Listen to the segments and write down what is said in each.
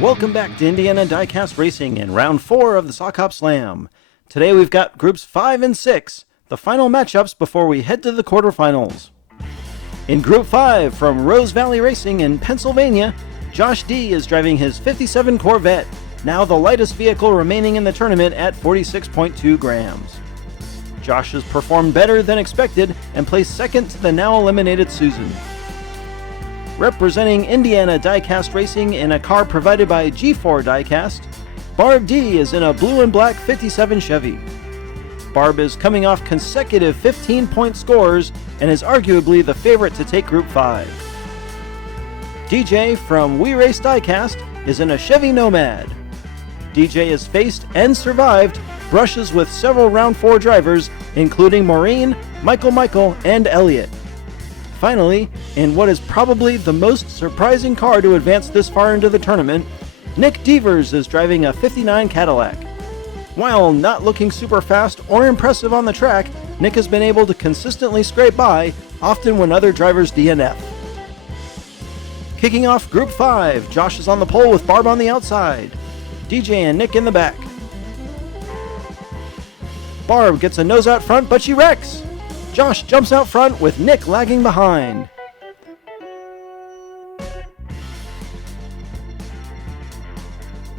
Welcome back to Indiana Diecast Racing in round 4 of the Sock Hop Slam. Today we've got groups 5 and 6, the final matchups before we head to the quarterfinals. In Group 5 from Rose Valley Racing in Pennsylvania, Josh D is driving his 57 Corvette, now the lightest vehicle remaining in the tournament at 46.2 grams. Josh has performed better than expected and placed second to the now eliminated Susan. Representing Indiana Diecast Racing in a car provided by G4 Diecast, Barb D is in a blue and black 57 Chevy. Barb is coming off consecutive 15-point scores and is arguably the favorite to take Group 5. DJ from We Race Diecast is in a Chevy Nomad. DJ has faced and survived brushes with several round 4 drivers, including Maureen, Michael, and Elliot. Finally, in what is probably the most surprising car to advance this far into the tournament, Nick Devers is driving a 59 Cadillac. While not looking super fast or impressive on the track, Nick has been able to consistently scrape by, often when other drivers DNF. Kicking off Group 5, Josh is on the pole with Barb on the outside. DJ and Nick in the back. Barb gets a nose out front, but she wrecks. Josh jumps out front with Nick lagging behind.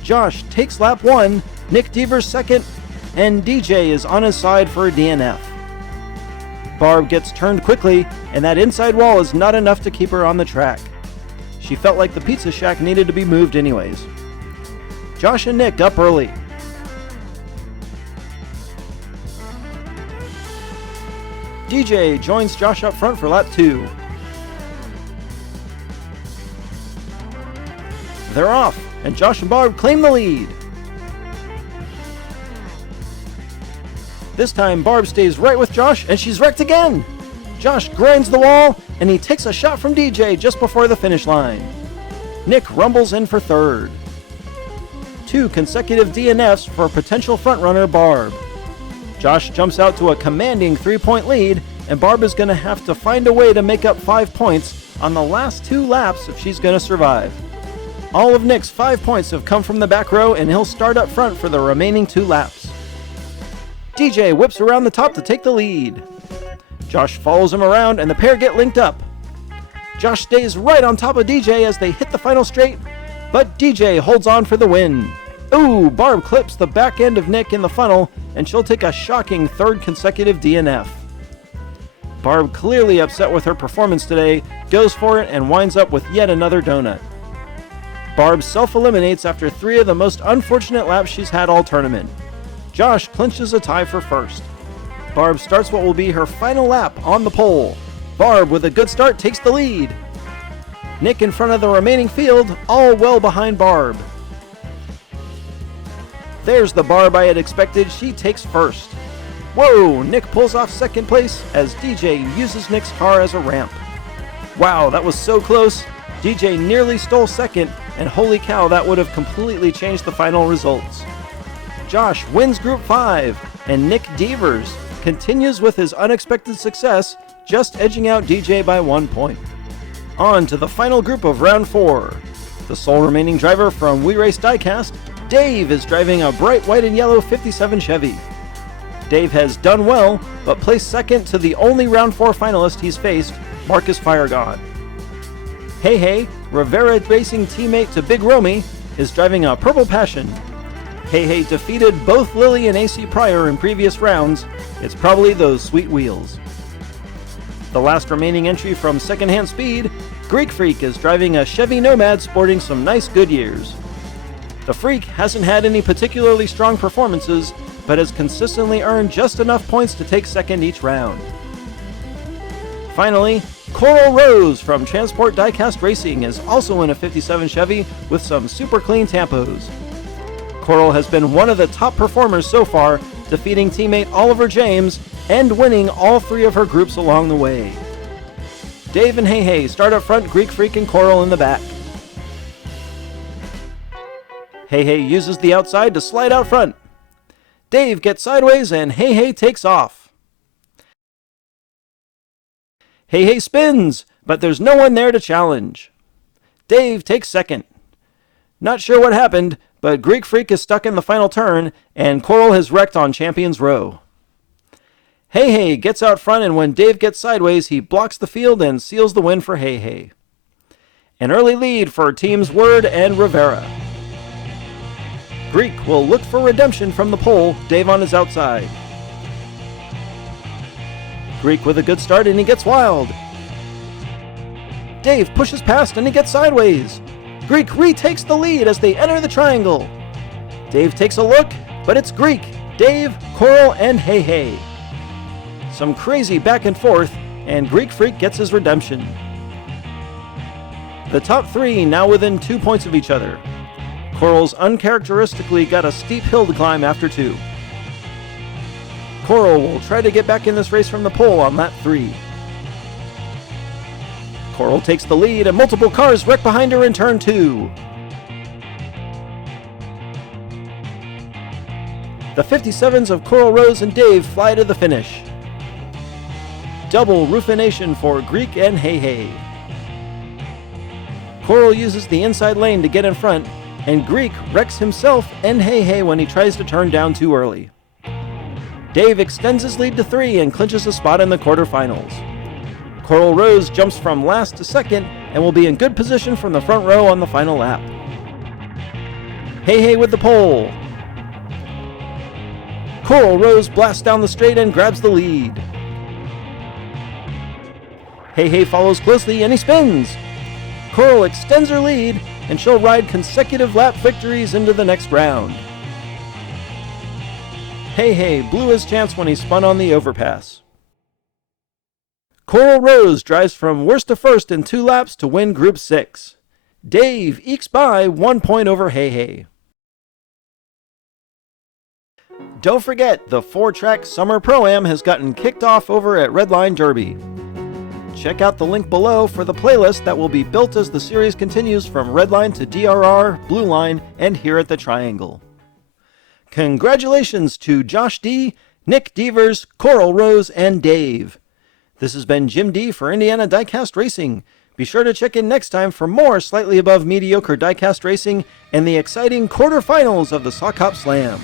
Josh takes lap 1, Nick Devers second, and DJ is on his side for a DNF. Barb gets turned quickly, and that inside wall is not enough to keep her on the track. She felt like the pizza shack needed to be moved anyways. Josh and Nick up early. DJ joins Josh up front for lap 2. They're off, and Josh and Barb claim the lead. This time Barb stays right with Josh, and she's wrecked again. Josh grinds the wall, and he takes a shot from DJ just before the finish line. Nick rumbles in for third. 2 consecutive DNFs for potential frontrunner Barb. Josh jumps out to a commanding 3-point lead, and Barb is going to have to find a way to make up 5 points on the last 2 laps if she's going to survive. All of Nick's 5 points have come from the back row, and he'll start up front for the remaining 2 laps. DJ whips around the top to take the lead. Josh follows him around, and the pair get linked up. Josh stays right on top of DJ as they hit the final straight, but DJ holds on for the win. Ooh, Barb clips the back end of Nick in the funnel, and she'll take a shocking 3rd consecutive DNF. Barb, clearly upset with her performance today, goes for it and winds up with yet another donut. Barb self-eliminates after 3 of the most unfortunate laps she's had all tournament. Josh clinches a tie for first. Barb starts what will be her final lap on the pole. Barb, with a good start, takes the lead. Nick in front of the remaining field, all well behind Barb. There's the Barb I had expected. She takes first. Whoa, Nick pulls off second place as DJ uses Nick's car as a ramp. Wow, that was so close. DJ nearly stole second, and holy cow, that would have completely changed the final results. Josh wins Group 5, and Nick Devers continues with his unexpected success, just edging out DJ by 1 point. On to the final group of round 4. The sole remaining driver from We Race Diecast, Dave, is driving a bright white and yellow 57 Chevy. Dave has done well, but placed second to the only round 4 finalist he's faced, Marcus Firegod. Hey, Rivera Racing teammate to Big Romy, is driving a Purple Passion. Hey defeated both Lily and AC Pryor in previous rounds. It's probably those sweet wheels. The last remaining entry from Secondhand Speed, Greek Freak, is driving a Chevy Nomad sporting some nice Goodyears. The Freak hasn't had any particularly strong performances, but has consistently earned just enough points to take second each round. Finally, Coral Rose from Transport Diecast Racing is also in a 57 Chevy with some super clean tampos. Coral has been one of the top performers so far, defeating teammate Oliver James and winning all 3 of her groups along the way. Dave and Hey start up front, Greek Freak and Coral in the back. Hey uses the outside to slide out front. Dave gets sideways and Hey takes off. Hey spins, but there's no one there to challenge. Dave takes second. Not sure what happened, but Greek Freak is stuck in the final turn, and Coral has wrecked on Champions Row. Hey gets out front, and when Dave gets sideways, he blocks the field and seals the win for Hey. An early lead for teams Word and Rivera. Greek will look for redemption from the pole, Dave on his outside. Greek with a good start, and he gets wild. Dave pushes past, and he gets sideways. Greek retakes the lead as they enter the triangle. Dave takes a look, but it's Greek, Dave, Coral, and Hey. Some crazy back and forth, and Greek Freak gets his redemption. The top three now within 2 points of each other. Coral's uncharacteristically got a steep hill to climb after 2. Coral will try to get back in this race from the pole on lap 3. Coral takes the lead, and multiple cars wreck behind her in turn 2. The 57s of Coral Rose and Dave fly to the finish. Double roofination for Greek and Hey. Coral uses the inside lane to get in front, and Greek wrecks himself and Hey when he tries to turn down too early. Dave extends his lead to 3 and clinches a spot in the quarterfinals. Coral Rose jumps from last to second and will be in good position from the front row on the final lap. Hey with the pole. Coral Rose blasts down the straight and grabs the lead. Hey follows closely, and he spins. Coral extends her lead, and she'll ride consecutive lap victories into the next round. Hey blew his chance when he spun on the overpass. Coral Rose drives from worst to first in 2 laps to win Group 6. Dave ekes by 1 point over Hey. Don't forget, the 4-track Summer Pro-Am has gotten kicked off over at Redline Derby. Check out the link below for the playlist that will be built as the series continues from Redline to DRR, Blue Line, and here at the Triangle. Congratulations to Josh D., Nick Devers, Coral Rose, and Dave. This has been Jim D for Indiana Diecast Racing. Be sure to check in next time for more slightly above mediocre diecast racing and the exciting quarterfinals of the Sock Hop Slam.